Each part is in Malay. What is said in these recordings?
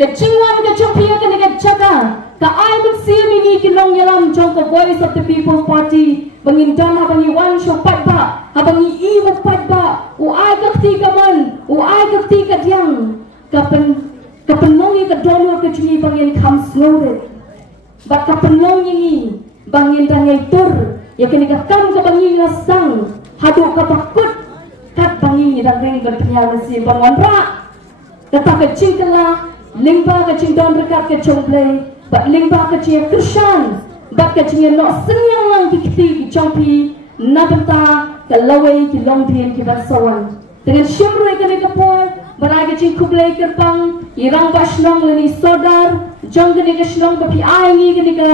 Kecingwan kecumpiya kena jaga. Ka ai bersih mini kilong yalam jong ke Voice of the People Party bangin dan habangi wan shopat ba habangi I mupat ba u ai kakti kaman u ai kakti kadyang kapenongi ka donor ke cungi bangin kam slowed ba kapenongi ni bangin dangai tur ya kena kam ka bangi ngasang hadu ka bakut kat bangi dan reng berpenya mesti bangwan ra kata kecing kala lingba kecing don rekat ke chomplay bat lingba kecing Krishan bat kecing no senyang lang dikti chompi nabenta kalawai ki longdien ki basawan dengan syumroi kene kapol barai kecing kublai kerpang irang bashnong leni sodar jong kene ke shnong bapi ai ni kene ka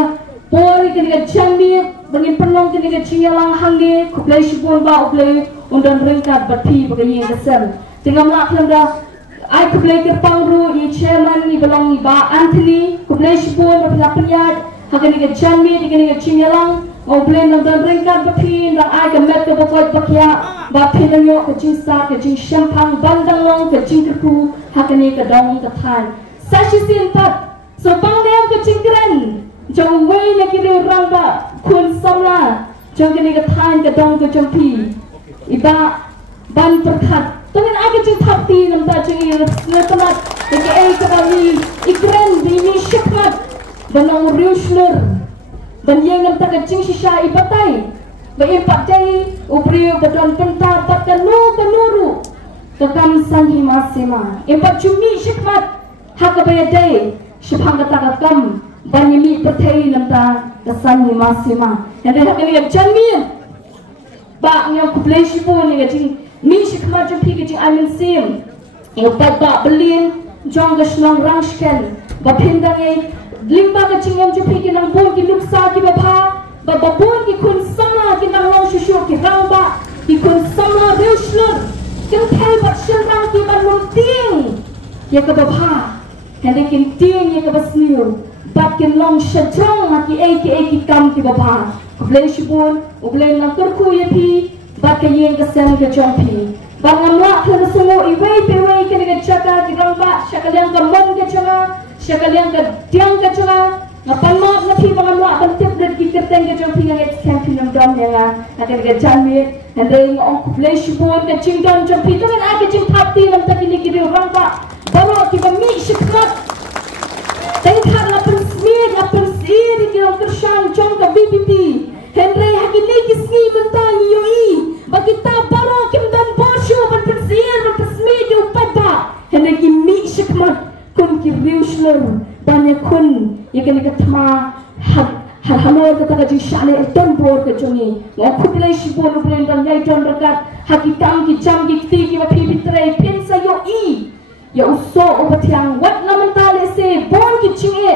pori kene ka jambi bangin penong kene ka cingalang hange kublai shibon ba ublai undan rengkat bapi bagayi kesem dengan lak lemda I kublai kerpang ru I chairman I belong I ba Anthony kublai shibon bapila penyat hakani ke jambi dikani ke cingalang ublai undan rengkat bapi dan I ke met ke bakot bakya bapi nanyo ke cinsa ke cing shampang bandang long ke cing kerpu hakani ke dong ke than sashi simpat so bangdem ke cingkren jong wei na kiri orang ba kun samla jong kini ke than ke dong ke jampi iba ban perkat tungin age cing thapti nam ta cing natamat ke ai ke bani ikren bini shikmat banang riushnur ban yang nam ta ke cing shisha ibatai ba impak dai ubriu badan pentar takanu kanuru kakam sangi masema impak cumi shikmat hakabaya dai shipang kata kakam banyami pertai namta kesangi masema yang dah kini janmin ba ngam kublai shipon ni gajing ni shikma jumpi gajing amin sim yang ba belin jong gashnong rangshken ba phindang ei limba gajing yang jumpi kinang bon ki luksa ki ba bon ki kun samla ki nang long shushu ki rangba ki kun samla reushler kin thai ba shirang ki ban lum ting ya ka ba hende kin ting ya ka basniu bakin long shajong maki eki kam ki baba kublai shibun ublai lang turku yapi bakin yeng kesem ke jompi bangamla kena sungu iwei pewei kena ke jaga ki rangba syakaliang ke mon ke jonga syakaliang ke diang ke jonga ngapan mak napi bangamla bantip dan ki kerteng ke jompi yang et campaign nam dom yang akan ke janmi hendeng ong kublai shibun ke jingdon jompi tu kan ake jing thapti nam takini ki rangba baru ki bami shikmat tengkar lapan smir lapan sir kira kersang jong ke BBP Henry hagi lagi sni bentang yoi bagi ta baro kim dan bosho ban persir ban persmir ke upat ba Henry ki mi shikmat kun ki riushler banyak kun ikan ikatma hal hamor kata kaji shale don bor ke jongi ngok kublai shibon ublai dan yai don rekat hagi kam ki jam ki kti ki bapi bitrai pensa yoi ya uso obatiang wat naman tali se bon ki chinge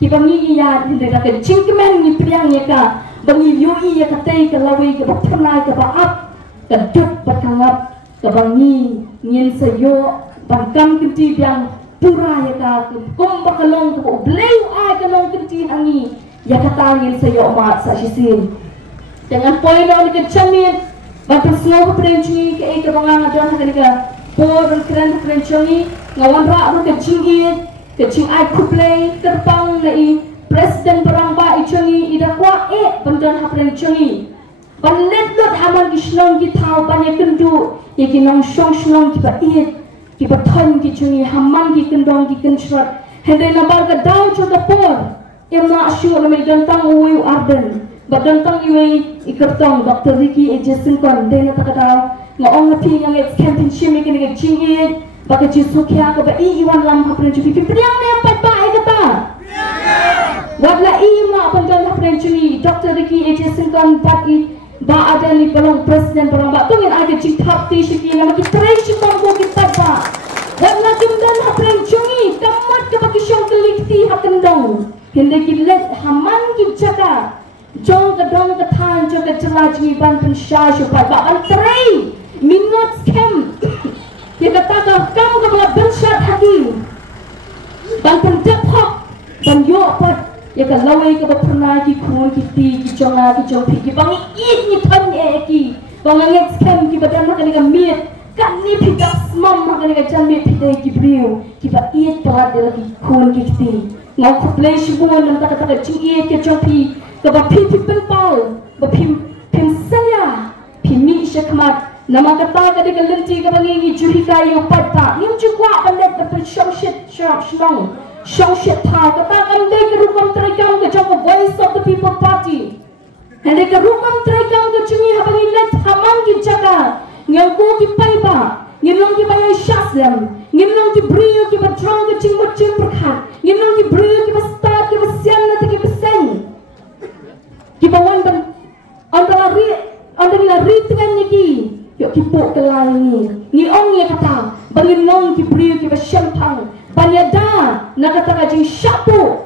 ki bangi ya dindera ke chingkemen ni priang ya ka bangi yoi ya katai ka lawi ka bakpernai ka baap ka dut bakangap ka bangi ngin sayo bangkam kinti biang pura ya ka kum bakalong ka ublay ay ka long kinti angi ya kata ngin sayo mat sa shisin dengan poin ni ke chamin bapesno ko prenchi ke ay ka banga don ka por keren chongi ngawan ra ru ke chingi ke ching ai kuplay terpang nei presiden perang ba ichongi ida kwa bandan hapren chongi banlet lot amal gishlong ki thau banya kendu yeki nong shong shlong ki ba ki ba thon ki chongi hamman ki kendong ki kenshrat hende na bar ka daw cho da por emna ashu na me dantang uwi arden badantang iwi ikertong Dr. Ricky Ejesin kon dena takadaw ngong ngapi yang et campaign shimi kene ke chingi baka jisukia ko ba iwan lam hapren chupi priang ne pat ba ai kata wadla ima pandan hapren chumi Dr. Ricky Ejesin kon pati ba ada ni pelong presiden pelong ba tungin age ching thap ti shiki na maki trai shikon ko kita ba wadla kimdan hapren chumi kamat ka baki shong kelikti hakendong hende ki let haman ki jaga jong ka dong ka than jong ka chelajmi ban pen sha shu ba an trai minot scam ya kata kamu kepala bershat haki bangkan depok dan yo apa ya kalawai ke pernah ki kun ki ti ki jonga ki jompi ki bangi it ni pan e ki bangang scam ki badan nak ni ka miet kan ni pidak smam makan dengan jambi pidai kibriu kiba iet pelat dia lagi kun kiti ngau kuplay shibuan nam tak tak cing iet ke jopi kaba pi penpal ba pim saya pimi syakmat nama kata ka de lenti ka bangi juri kayu patta nim chukwa bandet ka shongshit shongshit tha kata kan de rukam trekam ka jok voice of the people party hande ka rukam trekam ka chingi habangi let hamang ki jaga ngau ko ki paiba ngilong ki bayai shaslem ngilong ki brio ki batrong ki ching ching prakhat ngilong ki brio ki bastad ki basian na ki besen ki bawan ban antara ri dengan niki yuk ki po kelai ni ong ye kata bangin long ki brio ki basyampang banyada na kata ka jing syapu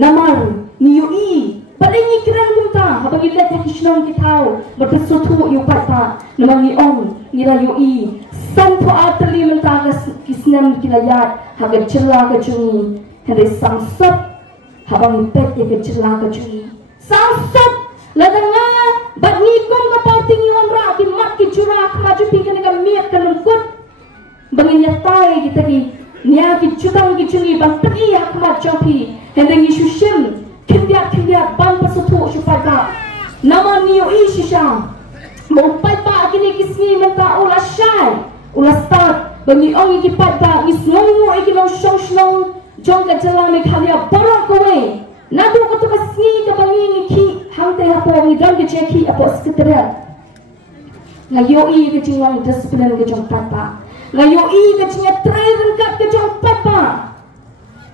namar ni yui padai ni kiran kumta habang ilet ki shnong ki tau berpesutu yu pata namang ni ong ni ra yui san po atli menta ki snam ki layat haga chela ka jungi hande sangsap habang pet ye ka chela ka jungi sangsap ladanga bat ni kom ka parting yon ra ki mat ki chura maju pingkan ka miat ka lengkut bangin yatai kita ki nia ki chutang ki chungi bang tadi hak mat jopi hande ni shushim kindiat ban pasutu shupata nama niyo ishisha mo paipa kini kisni menta ula shai ula start bangi ongi ki paipa isnongu ikilong shong jong ka jalame khalia borok kowe nadu ko to kasni ka bangi ni ki hangte hapo ni dam ke cheki apo sekretariat ngayo i ke jingwang disiplin ke jong paipa ngayo i ke jinga train kat ke jong paipa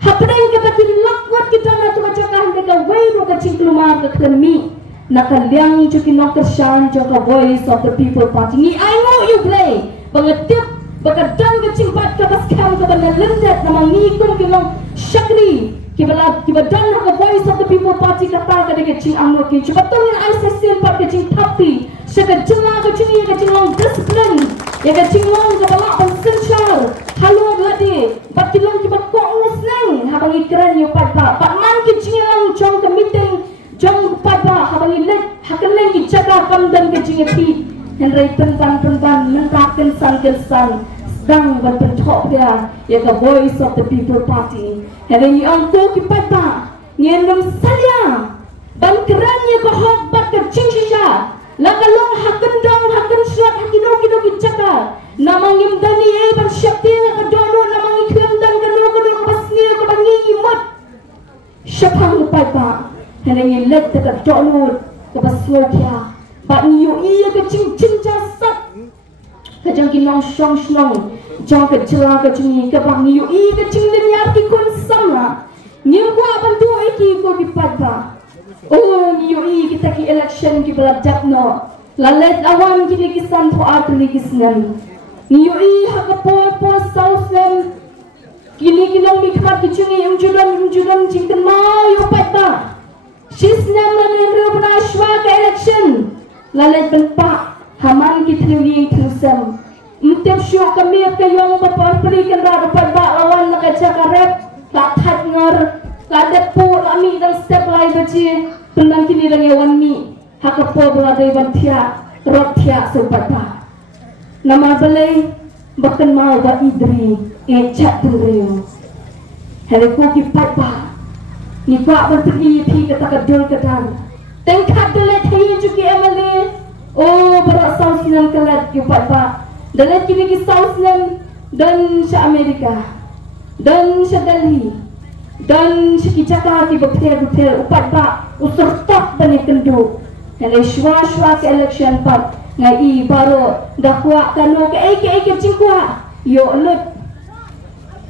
hapeng kita kilak wat kita na tu bacakan mereka wei ro kecing keluar ke kami nak liang cuki nak kershan joka voice of the people party ni I know you play bangetip bakadang kecing pat ke bas kam ke benda lendet nama ni kum kilong syakri kibadan ke voice of the people party kata ke kecing amno ki cepatung yang I sesin pat kecing tapi syaka jela kecing long discipline ya kecing long ke balak pensensar halu ladi bat kilong ki bat ko nang habang ikran yo papa pat man ki jingang jong ke meeting jong papa habang ilet hakaleng ki jaga kamdan ke jingi henry pentan mentaken san sedang berbentuk dia ya ke voice of the people party hari on ko ki papa ngendem salia ban keran ya ko hok bat ke jingsha la kalong hakan syat hakino ki jaga namang imdani ban syakti ka dono namang ikham dan kanu basni ka bangi imot syapang papa heneng let ka dono ka basno kya ba niyo iya ka cing jasat ka jang kinong shong jang ka jela ka jingi ka ba niyo iya ka cing den yar ki kun sama niyo ko bantu iki ko ki papa oh niyo iya kita ki election ki beladak no lalet awan ki kisan to atli kisnan niyo i hakapo sausen kini kilong mikmat kicungi umjuram jingkan mau yo pata shisnam lanen rubna shwa ka election lalet benpa haman kitliwi tusam mtep syo kami kayong mapapri kan ra pata lawan nakaja karep tathat ngar ladet po lami dan step lai baji penang kini lang yawan mi hakapo beladai bantia rotia subata nama balai bahkan mau ba idri echat dulu hari ko ki papa ni pa berpergi pi kata kadul kadang tengkat delet hi juki amale oh berak sausinan kelat ki papa delet kini ki sausinan dan sa Amerika dan sa Delhi dan sa Jakarta ki beper papa usur tak bani kendu hari shwa ke election pat ngai baru dakwa kanu ke cingkwa yo lut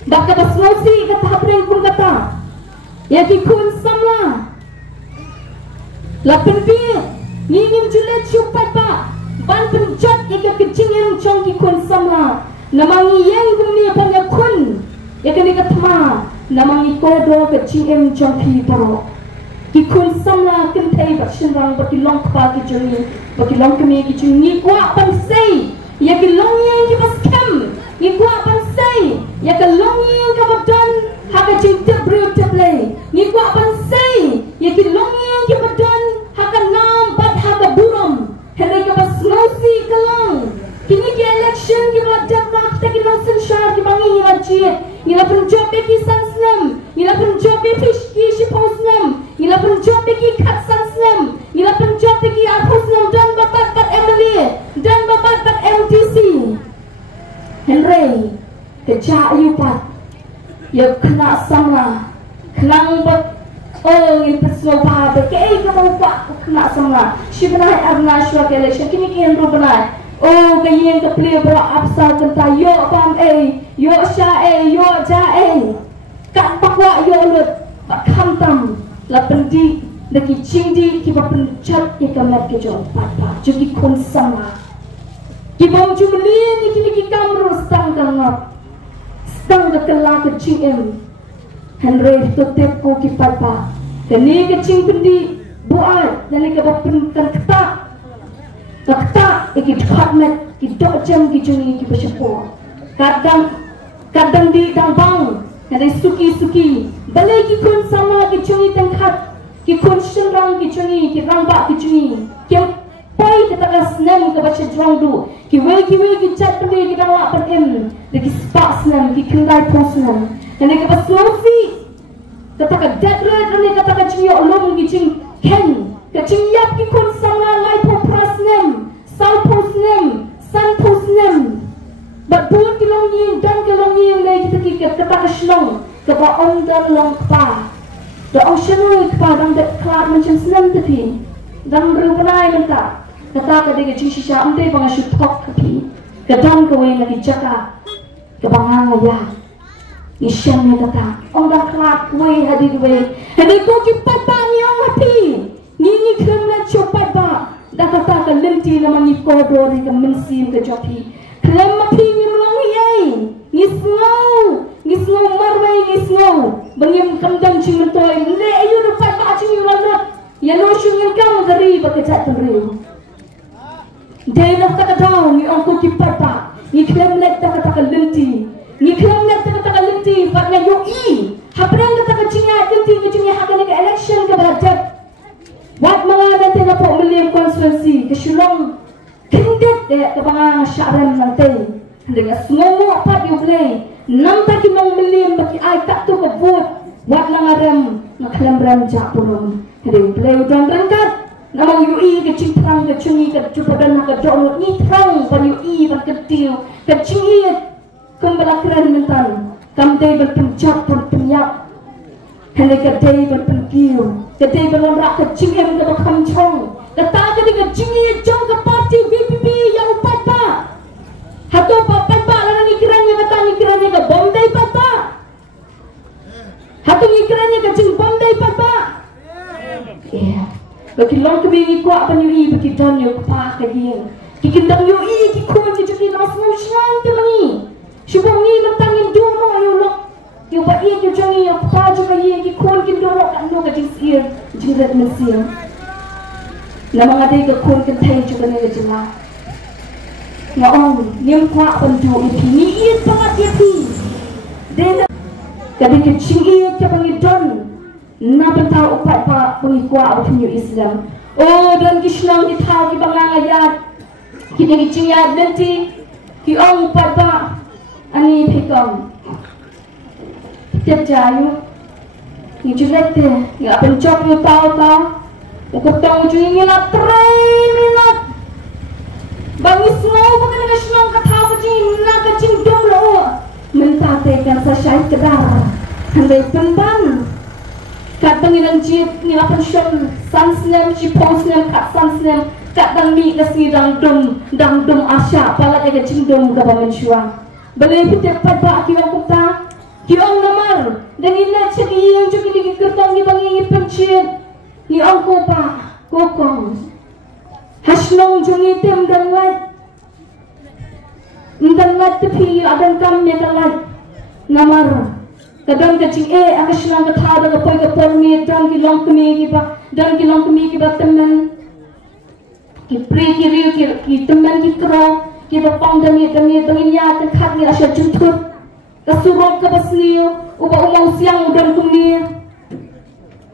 dak ka basnosi kata hapreng kun kata ya ki kun samla lapen pi ngingin julet chupat pa ban penjat ya ke cingin chong ki kun samla namangi yang gumni panya kun ya ke katma namangi kodo ke cingin chong pi paro ki kun samla kin thai ba shinrang ba ki long pa ki juni ba ki long kemi ki juni kwa pan sei ya ki long yang ki pas kam ni kwa pan sei ya ka long yang ka badan ha ka jing tabru tablay ni kwa pan sei ya ki long yang ki badan ha ka nam bat ha ka buram hele ka bas nosi kalang kini ki election jit ngila penjob ki sansnem ngila penjob ki shiposnem ngila penjob ki khatsansnem ngila penjob ki akhusnem dan babat kat MLA dan babat kat MTC Henry keja yupat ya kena sama kenang bat ini persloba bekai kamu pak kena sama shibnai arna shwa election kini kian rubenai kayeng kepli bro absal kenta yo pam yo sha yo ja kat pakwa yo lut pak khamtam la pendi lagi cingdi ki ba penchat ki kamat ke jo papa juki kon sama ki bom jumli ni kini ki kamru stang kangap stang ke kela ke cingem Henry totep ko ki papa kini ke cing pendi buat dan ke ba pentar ketak Takta iki department ki dok jam ki jungi ki bersyukur. Kadang di dang bang, kadang suki balai ki kun sama ki jungi tengkat, ki kun shenrang ki jungi, ki rambak ki jungi. Ki pai kita kasnem ke baca drang du, ki wei ki chat pende ki dang lak penem, ki spark snem ki kendai posnem. Dan ki ba slofi. Kata ka dead red ni kata ka jungi olom ki jing ken. Kecing yap ki kun sama lai po prasnem, sal posnem, san posnem. But buat kilong yin dan kilong yin lai kita ki kata ka shlong, kapa om dan long pa. Da om shenoi kapa dang det klar macam snem tapi, dang berubah menta. Kata ka dega cing shisha amde bang asyut tok tapi, kadang kawai lagi jaka, kabang ya. Isyan ni kata, om dah klar kawai hadir ko ki papa ni om happy. Nini kremla chopat ba dah kata ka lenti nama ni kodori ka mensim ka jopi krem mapi ni mlong yai ngisngo marwai ngisngo bangim kamdam ching mentoi le ayu rupat ba ching yulanat ya no shungin kam gari ba ka chat ri dei nak ta daw ni onko ki papa ni kremla ta kata ka lenti ni kremla ta kata ka lenti ba na yo i haprang ta ka chinga lenti ka chinga hakane ka election ka badat Wat mga nanti na po William Constituency kasulong kindet kabang syaram nanti dengan semua pat yung play nampak kinong William baki ay takto ka vote wat langaram naklamram japurong hindi play udan rangkat namang UI kacing terang kacungi kacupadan nakadonot ni terang ban UI ban ketil kacingi kembalakiran mentan kamday berpencap berpenyak Hindi kadai berpengkiu, kadai berlorak kecingem ke bakam chong, kata kadai kecingem chong ke parti VPP yang upat pa. Hato papat pa, lana ngikirannya kata ngikirannya ke Bombay papa. Hato ngikirannya ke cing Bombay papa. Bagi long kebiri kuat penyui bagi dan yo pa kadien. Kikindang yo i kikun kicuki nas musyan temangi. Syubang ni mentangin dono yo lok. Yo ba i yo jangi yo pa juga i kikun kin dono kan no ka jing sir jing red mesia. Nama ngadai ke kun kin thai juga ne jela. Ngaong nim kwa pendu i ni i sangat yati. Den kadi kecing i ke pangidon. Na bentau upat pa pengikwa penyu Islam. Oh dan kislang kita ki bangayat. Kita kicing yat nanti ki ong upat pa ani pekong. Tiap jayu ni julet deh, nggak pencop you tahu. Ukut tahu ujung ini lah minat. Bangis ngau bukan dengan senang kata kecing, nak kecing dom lo. Mentatekan saya kedar, handai pendan. Kat pengilang jip ni lah pension, sansnem, ciposnem, kat sansnem, kat dang mi kasi dang dum asya, pala kecing dom gaba mensyua. Balai putih pada akibat kita. Kiong namar, dan ina cakap yang juga dikertang di bangi pencet, ni angko pa, kokong, haslong jungi tem dan lat tepi adan kam dan lat, namar, kadang kecing akas lang kathada kapoy kapormi, dan kilong kami kiba temen, kipri kiri ki temen kikro, kiba pang dami bangin ya terkat ni asya juntut. Kasurok ke basniyo, umang siang udan kumir.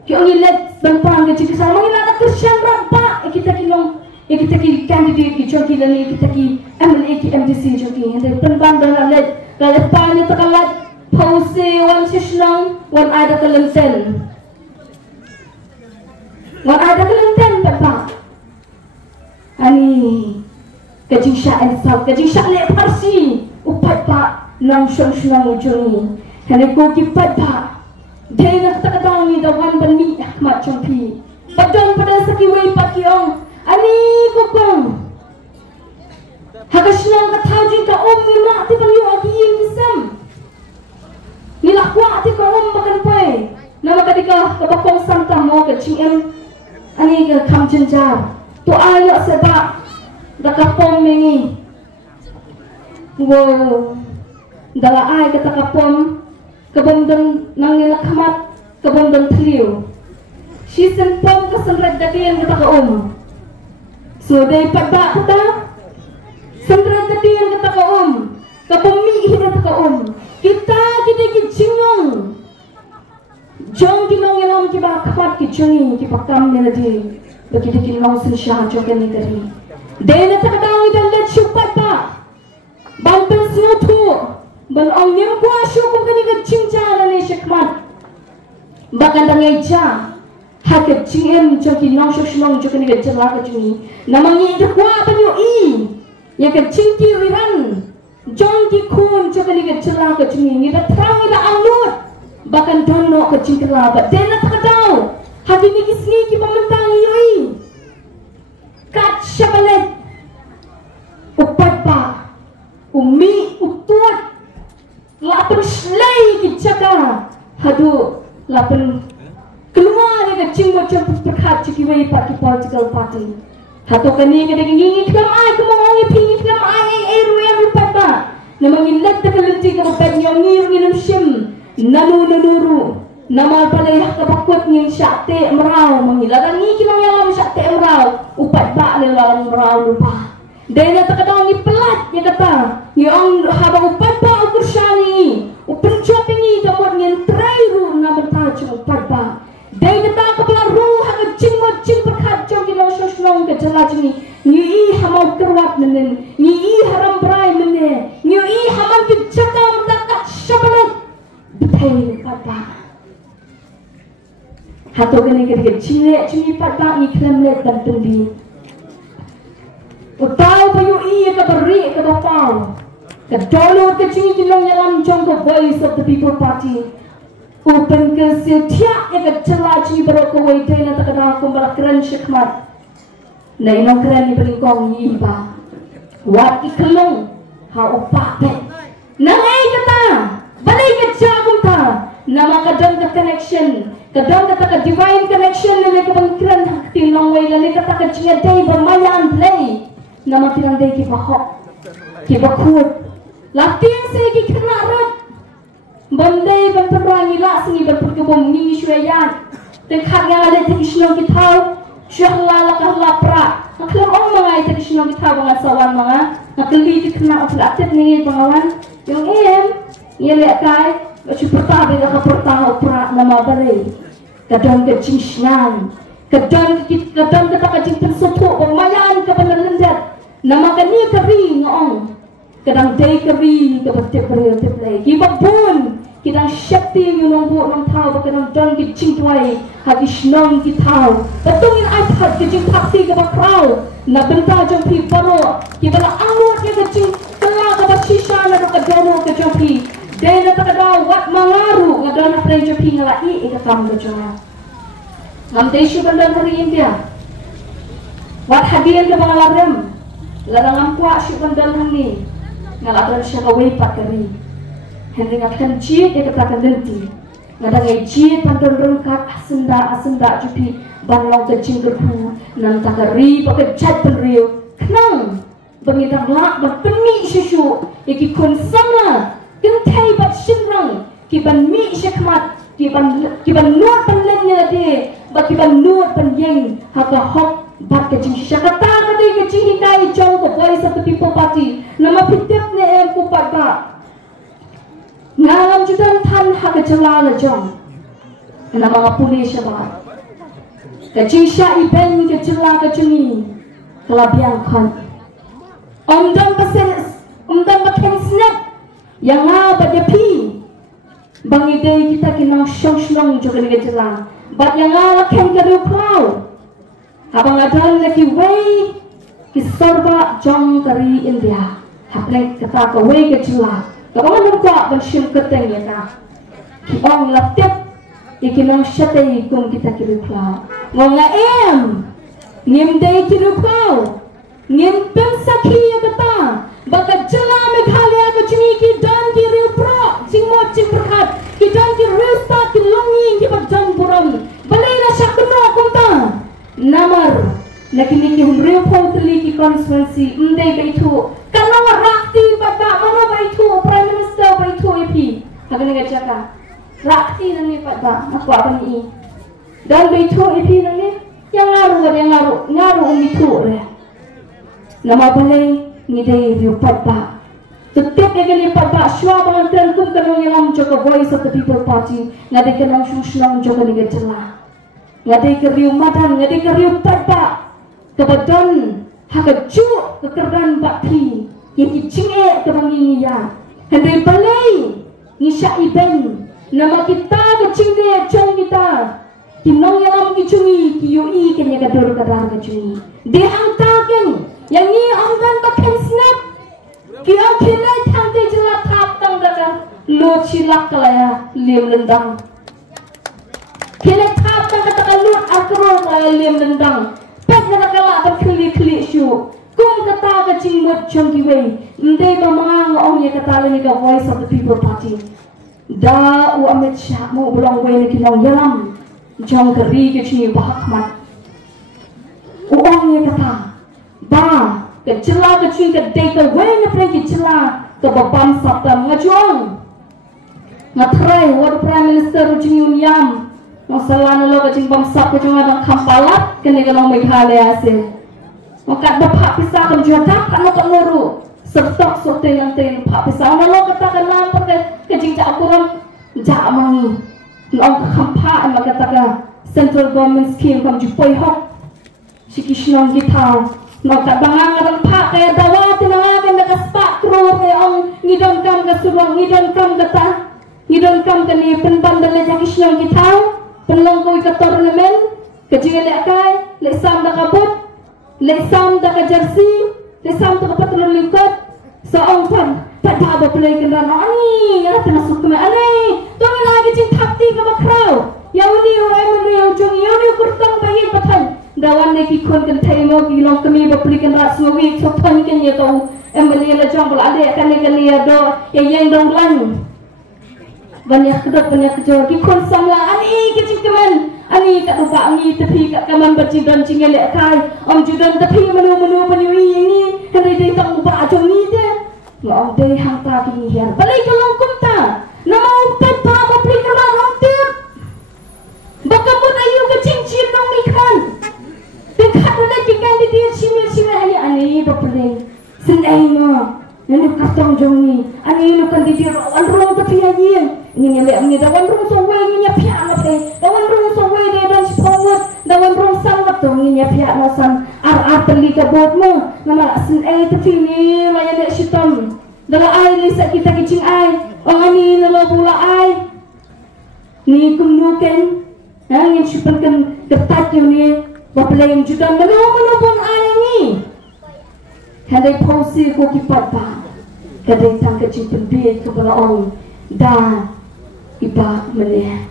Kyo ngilet bangpang ke cikisa, mangina tak Christian rampa. Kita kilong, kita ki candidate ki joki lani, kita ki MLA ki MDC joki. Hande penban dan alet, kalet pa ni takalat. wan sisnong wan ada kelenten. Wan ada kelenten Bapak. Ani kajing sya'an sab kajing sya'le parsi upat Pak nang syong ujung. Hani ko kipat Pak. Day na takadang dawan banmi ahmat champi. Padon pada sakiway pakiong. Ani kokong. Hagasnong katajin ka ni na ti pang yung agiying isam. Nilakwa ti ka bakan pay. Na makadika kabakong santa mo kaching ani ka kamjenjar. Tu ayo seba dakapom mengi. Wow. Dala ay katakapom kabandang nang nilakhamat kabandang tliw. Sisan pom kasanrad dati ang katakaom. So day padba kata sanrad dati ang katakaom. Kapamihi na katakaom. Kita kijingong. Jong kinong yalam kibakamat kijungi kipakam nila di. Begitu kinong sinsya jogan ni dari. Day na takadaw idan let syupat pa. Bantan sinutu. Ban ang niyang kwasyo kung kaniga chingja na ni syakmat. Bakan dangay ja. Hakat chingem jong kinong syokshmong jong kaniga jala ka jungi. Namangi idakwa pa niyo i. Yakat chingki wiran. Jong ki kun jong kaniga jala ka jungi. Nida trang ila angut. Bakan dono ka chingkala ba. Day na takadaw. Hati ni kisngi ki pamantang iyo i. Kat syabalet. Upat pa. Umi utuat. Lapan selai kicaka. Hadu lapan keluar ni kecing macam perkat cikiway parti political party. Hatu kani kada ngingi kelam ai kemongi pingi kelam ai ruya rupat ba. Namangin lat takalenti ka pet nyongir nginum sim. Nanu nama palay kapakot ngin syakte emrau mengilaran ni kinong yalam syakte emrau upat ba nilalang emrau lupa. Dahil na takadang ipelat niya kata yung habang upat ba ukur siya ni upin shopping ni gamot ngin trayro na mentajong upat ba. Dahil kata kapala ru hagad chingmot ching perkat jong kinong syosyong kajala jini ngi hamaw kerwat menen ngi haram bray menen ngi hamar kicaka mentakat syabalat betay upat ba. Hato kini kira cile cumi patang iklan let dan tendi. Utau bayu iya kabari kabapau. Kadolo kecing kilong yalam jong ke voice of the people party. Open ke setiap yang kecela cumi berok kawai day na takada kumbala keren syakmat. Na inong keren ni beringkong yiba. Wat ikelong ha upapet. Nangai kata. Balay kecagum ta. Nama kadang ke connection. Kadang kata ka divine connection na kapangkiran hakti nang way lali kata ka chinga day bermayan play nama tirang day kibahok kibakut latin sa kikana rot banday bantarang ila singi berperkebom ni syuayan tengkat nga alit takisnong kitaw syahla lakahla pra aklam ang mga takisnong kitaw mga sawan mga nakali kikana atlatit ni pangawan yung yali akay Baca pertabe dah pertahu perak nama balai. Kadang kecing senang, kadang kata kecing tersutuk pemayan kepada lendat. Nama kani keri ngong, kadang day keri kepada teplay. Kibat pun kita syakti menunggu nang tahu kadang dan kecing tuai habis nong kita. Betulin iPad kecing taksi kepada kau. Na benta jompi baru kibala angut yang kecing telah kepada sisa na kadano ke jompi. Dahil na takadaw wat mangaru nga daw na prejo pingalai ikakam ka dyan. Ngam tayo bandang hari India. Wat hadirin ka mga laram. Larang ampwa siya bandang hani. Ngalatran siya kaway pakari. Hindi nga kanjit ikatakan lenti. Nga dangay jit pandang rungkat asenda jupi banlaw ka jinggerhu nang takari pakajat penriyo. Kenang bangidang lak berpeni syusyu ikikun sama kentai bat sinrang kiban mi syakmat kiban nur panlenya de ba kiban nur panyeng haga hok bat kecing syakata kata kecing hikai jong ko voice of the people party nama pitep ne ko patba ngalam judan tan haga jalala jong nama ngapune syaba kecing sya iben ke jala kecing kelabiang kon omdam pasen snap yang nga ba dia pi bangi day kita kinang syong juga ni jelang bat yang ala ken kadu klau abang adan lagi way kisorba jong kari India haplek kata ka way ke jelang kabang nungka ban syim keteng ya na ki ong laptep ikinang syatay kung kita kadu klau ngonga ngim day kadu klau ngim pensaki ya kata baka jelang Meghalaya ka chungi dan ki riu pro singmot sing berkat dan ki riu sta ki longi ki bagjan buram balai na syakno kunta namar nakini ki riu potli ki constituency ndai baitu karena rakti bata mana baitu prime minister baitu ipi hagan ga chaka rakti nani bata aku apa ni dan baitu ipi nani yang ngaru umitu re nama balai ni dai riu papa setiap yang pada syua bangan kum kanong yang juga voice of the people party ngade kanong syung juga ni gejala ngade keriu madan ngade keriu papa kebadan hagaju kekerdan bakti yang cinge kebangi ya hande balai ni syaiben nama kita kecingde jong kita kinong yang kicungi kiyoi kenya kador kadar kecungi dihangtaken yang ni anggan baken snap kia kena tante jelat tap tang daga lo cilak kalaya lem lendang kena tap tang kata lo akro kalaya lem lendang pet kata kala tak kli shu kum kata ka cingmot chongki wei ndai ba mangang ong ye kata le ka voice of the people party da u Amit Shah mo bulong wei ni kinong yalam jong kari ke chini bahakmat u ong ye kata ba kecela kecing ke data wena pergi kecela ke babam sabda ngajong ngatrai war prime minister ujung uniam masalah lo kecing bam sab kecing ada kampalat kene kalau Meghalaya se maka bapak pisah kan jodoh kan lo nuru serta sote nanti pak pisah lo katakan lapor kecing cak kurang cak mangi nong kampa maka katakan central government scheme kam jupoi hok sikisnong kita maka bangang pak kaya dawa tinangakan na kaspak kro kaya ang ngidon kam kasurang ngidon kam kata ngidon kam kani penban dala jakisnong kita penlong koy ka tournament kajingan akay lesam da kabut lesam da ka jersey lesam da patron likot sa ong pan padaba play kan rano ani ya tanasuk kami ani tong lagi cing takti ka makraw yauni uray mo yaw jong yauni kurtang bayi patan dawan ne ki kon kan thaimo ki long kami baplikan ras ngowi sopan kan ye to emeli la jong bol ade kan ne kan ye do yang dong lan banyak kedok banyak kejo ki kon samla ani ki cingkeman ani ka lupa ani tepi ka kaman bacindon cingele kai om judon tepi menu penyu ini kan dei tong ba jong ni de ngom dei hang ta ki ni her balai kalong kumta nama umpat pa baplikan ras om tip bakamut ayu ke cincin nong ni kan dekat lagi kandidat simil ani ani bapeling senai mo ini kartong jong ni ani lu kandidat wan rong tapi ayin ni le ni dawan rong so we ni pia la pe dawan rong so we de dan sport dawan rong sang wat to ni pia no san ar teli ka bot mo nama senai tapi ni layan de shitam dala ai ni sa kita kicing ai ong ani lo bula ai ni kumnuken yang sipankan ketat ni bapeling juga menu pun ayang ni hadai posi ko kipat ba kadai tang kecing penbi ke balaong da iba mene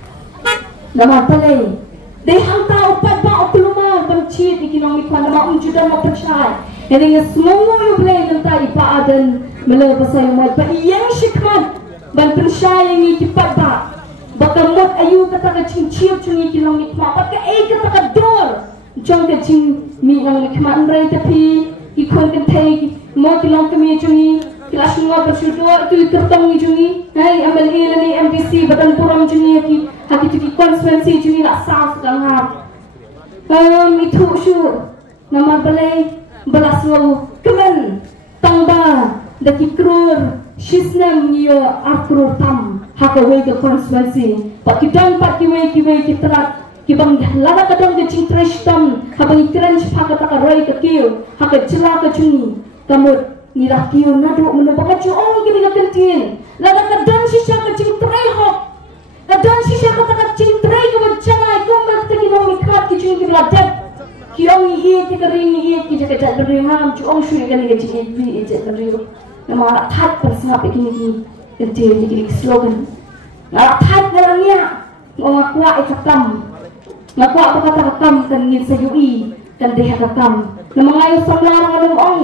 nama pelai dei hang tau pat ba okluma benci dikinong ikwan nama juga ma percaya ini semua yu play nanta iba adan mele pasai mo pa iyang shikmat ban percaya ni kipat ba bakamot ayu kata kecing ciup cungi kinong ikma pakai kata kador jong kecing mi ang nikman rai tapi ikon kan thai mo kilong kami jungi kelas ngo bersyukur tu tertong ni jungi hai MLA ni MPC badan puram jungi haki tu constituency jungi nak sah sedang hap itu syu nama balai belas ngo kemen tangba daki krur shisnam niyo akrur tam hakawai ke constituency pakidan pakiwai kiterat kibang lada kadang ke cingtresh tam habang ikran sepaka taka roi ke kiu haka cela ke cungi kamut nirah kiu nadu menebaka cuong kini ke kentin lada kadang sisa ke cingtrei hok Kadang sisa kata cintrai ke berjangai kumbang kita kinong mikrat kicung kibeladep. Kiong iye kering iye kita kejat bering ham cuong suri kan kita cingit bi ejat bering. Nama tat bersama begini kecil dikit slogan. Nama tat dalangnya ngakua ikakam. Ngakua apa kata kakam kan ngin sayui kan deha kakam. Nama ngayu samlar ngalung ong.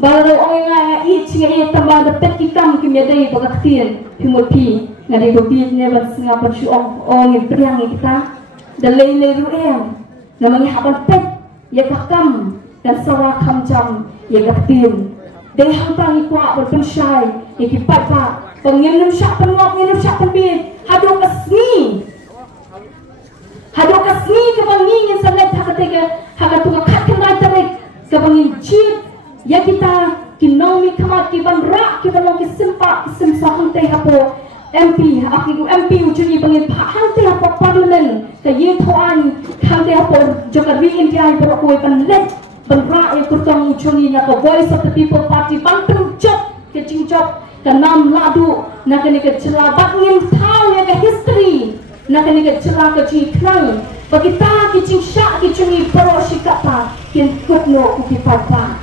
Baru ong nga iye cinga iye tambah dapet kikam kimyadai bagaktian himulpi. Ngadi bobit ne ban singa pan syuong ong ibriang kita. Dalai le ruem. Nama hapan pet ya kakam dan sawa kamjam ya gaktian. Deng hantang ikwa berpensyai ikipat pa penginum syak penuap nginum syak penbit hadu kasni kebangingin sangat hakatuka katkenai tarik kebangin jit ya kita kinomi kamat kiban rak kiban kisempak kisemsa hantai hapo MP akiku MP ujuni bangin hantai hapo parlimen kaye thoan hantai hapo jokari India berokoi panlet benra ikutang ujuni na Voice of the People Party banteng job kecing job kanam ladu nak ni ke celabat ngin tahu ya ke history nak ni ke celak ke cikang bagi ta kecing syak kecungi pro sikapa kin kutno ukipapa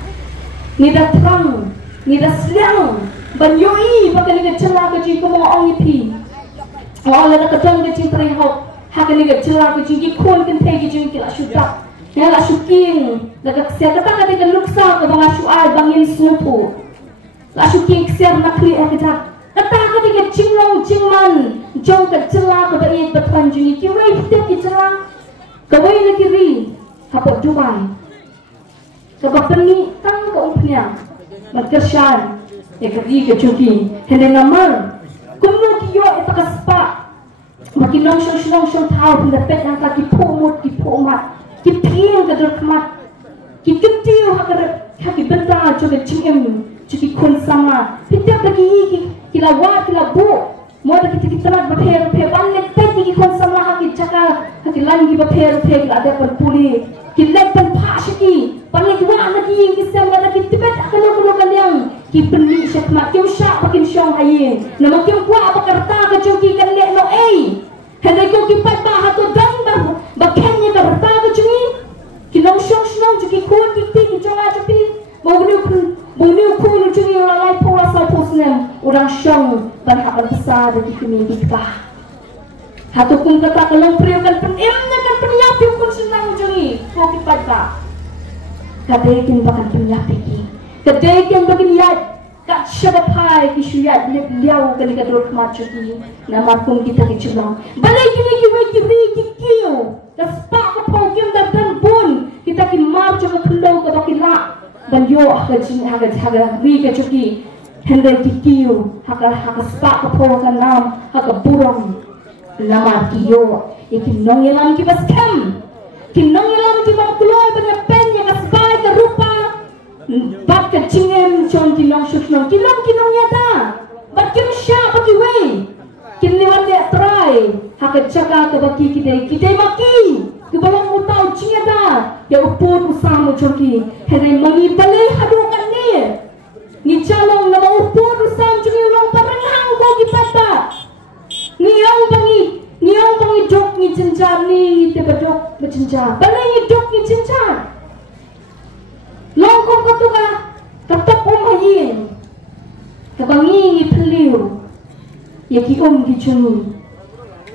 ni dah terang ni dah siang banyoi bagi ni ke celak ke cikung ong ipi Allah nak ketang kecing terihok hak ni ke celak ke cikung kun kan te kecing kila syudak ya la syuking daga ksia kata kata luksa ke bang syuai bangin supu la syuking ksia nakli akita kata kata cinglong cingman jong ke celah ke bait betran juni ki wei fit ki celah ke wei le kiri hapot Dubai ke bapeni tang ke umpnya makershan ya kiri ke cuki hende namar kumno ki yo eta kaspa makin nong shong thau pendapet yang kaki pomut ki pomat kipiang kadar kemat kikentiu haki benda juga cingem cuki kun sama setiap lagi kilawat kilabu mau kita terat berper balik tadi kun sama haki cakar haki lagi berper ada perpuli kilat pen pasiki balik dua lagi kisah lagi tibet kalau yang kipeni syakmat kim syak makin syong ayin nama kim kuat bekerta kecuki kan lek no hendak kau kipat bah atau dang bakenya kerta kecungi kinong syong cuki kun kiti jonga cupi mau ni kun cungi orang lain pola sal posnem orang syong ban hakan besar di kini kita hatu kun kata kalau priukan penemnya kan penyapi kun senang cungi kau kipat bah kadekin bakan penyapi kadekin bakin yat kat syabapai kisuyat liau kali kadrot macuki nama pun kita kicubang balai kini kikiu das pak kapau kim dan pun kita ki mar coba kendau ke bakila dan yo haga wi ke cuki hendai kikiu haga spak kapau kan nam haga burong nama kiyo iki nongelam ki baskam ki nongelam ki mangkuloy banya pen ya kasbai ke rupa bat ke cingem chon kinong shukno kinong yata bat kim sha baki wei kinliwan de try hak chaka ke baki kite maki ke balang utau cingeta ya upun usam choki henai mangi bale hadu kan ni chalong nama upun usam chungi ulong parang ko kipata niang bangi jok ni cencar ni te bedok becencar bale ni jok ni cencar longkong katuka katok hayin kabangi ni peliu ya ki ki cungi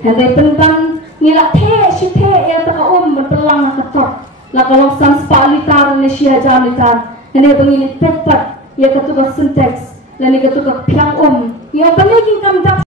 hendak tentang ngilak si ya taka berpelang katok la kalau sam spalitar ni sia jamitar hendak bangi ni tepat ya katuka syntax la ni katuka piang ya bangi kam